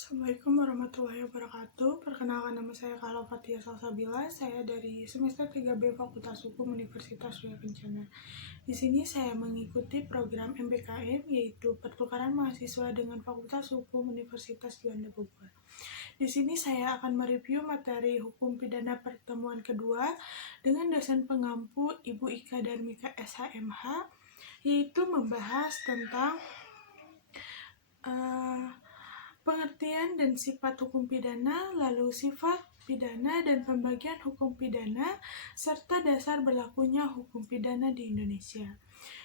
Assalamualaikum warahmatullahi wabarakatuh. Perkenalkan, nama saya Kahla Fathia Salsabila. Saya dari semester 3B Fakultas Hukum Universitas Surya Kencana. Di sini saya mengikuti program MBKM, yaitu pertukaran mahasiswa dengan Fakultas Hukum Universitas Juanda Bogor. Di sini saya akan mereview materi hukum pidana pertemuan kedua dengan dosen pengampu Ibu Ika Darmika SHMH, yaitu membahas tentang pengertian dan sifat hukum pidana, lalu sifat pidana dan pembagian hukum pidana, serta dasar berlakunya hukum pidana di Indonesia.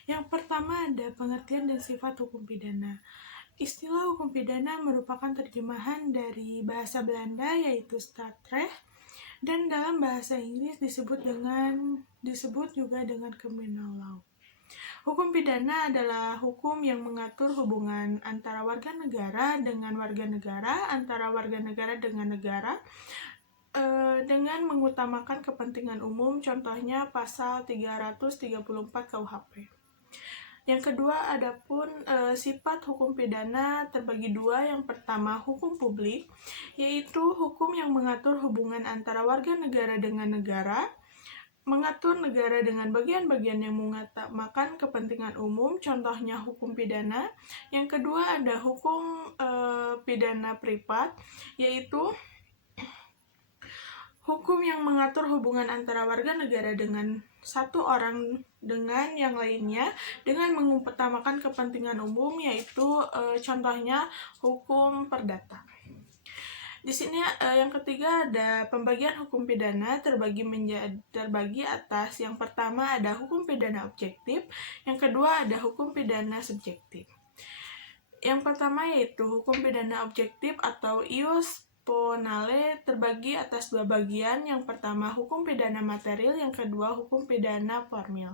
Yang pertama ada pengertian dan sifat hukum pidana. Istilah hukum pidana merupakan terjemahan dari bahasa Belanda yaitu strafrecht, dan dalam bahasa Inggris disebut juga dengan criminal law. Hukum pidana adalah hukum yang mengatur hubungan antara warga negara dengan warga negara, antara warga negara dengan negara, dengan mengutamakan kepentingan umum, contohnya pasal 334 KUHP. Yang kedua, adapun sifat hukum pidana terbagi dua. Yang pertama, hukum publik, yaitu hukum yang mengatur hubungan antara warga negara dengan negara, mengatur negara dengan bagian-bagian yang mengutamakan kepentingan umum, contohnya hukum pidana. Yang kedua ada hukum pidana privat, yaitu hukum yang mengatur hubungan antara warga negara dengan satu orang dengan yang lainnya dengan mengutamakan kepentingan umum, yaitu contohnya hukum perdata. Di sini yang ketiga ada pembagian hukum pidana terbagi atas yang pertama ada hukum pidana objektif, yang kedua ada hukum pidana subjektif. Yang pertama yaitu hukum pidana objektif atau ius ponale terbagi atas dua bagian. Yang pertama hukum pidana material, yang kedua hukum pidana formil.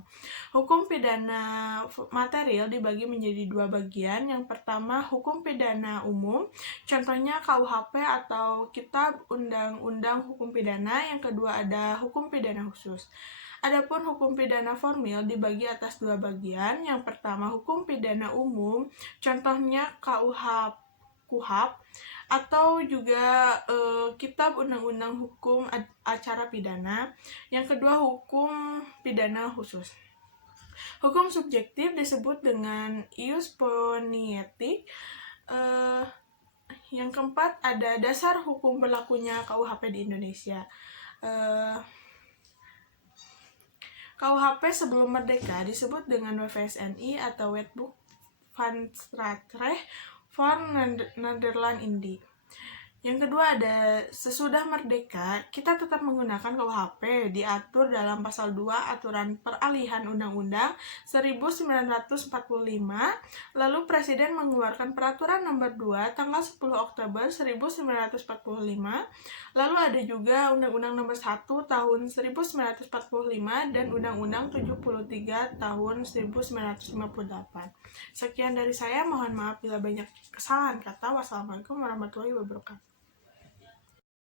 Hukum pidana material dibagi menjadi dua bagian. Yang pertama hukum pidana umum, contohnya KUHP atau Kitab Undang-Undang Hukum Pidana. Yang kedua ada hukum pidana khusus. Adapun hukum pidana formil dibagi atas dua bagian. Yang pertama hukum pidana umum, contohnya KUHP atau juga Kitab Undang-Undang Hukum Acara Pidana. Yang kedua hukum pidana khusus. Hukum subjektif disebut dengan ius ponietic. Yang keempat ada dasar hukum berlakunya KUHP di Indonesia. KUHP sebelum merdeka disebut dengan WVSNI atau Wetboek van Strafrecht voor Nederland-Indië. Yang kedua ada sesudah merdeka, kita tetap menggunakan KUHP, diatur dalam pasal 2 aturan peralihan Undang-Undang 1945, lalu Presiden mengeluarkan peraturan nomor 2 tanggal 10 Oktober 1945, lalu ada juga Undang-Undang nomor 1 tahun 1945 dan Undang-Undang 73 tahun 1958. Sekian dari saya, mohon maaf bila banyak kesalahan kata. Wassalamualaikum warahmatullahi wabarakatuh.